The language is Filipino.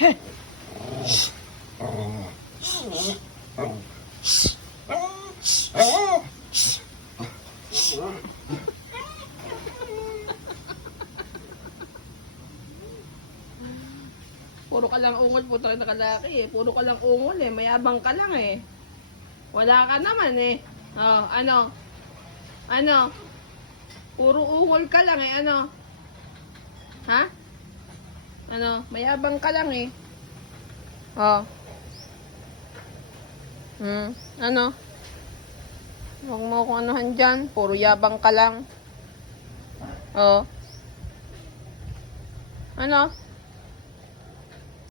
Puro ka lang ungol po talaga kalaki eh. Puro ka lang ungol eh. Mayabang ka lang eh. Wala ka naman eh. Oh, ano? Ano? Puro ungol ka lang eh. Ano? Ha? Ano? Mayabang ka lang eh. Oh. Ano? Huwag mo kung anuhan dyan. Puro yabang ka lang. Oh. Ano?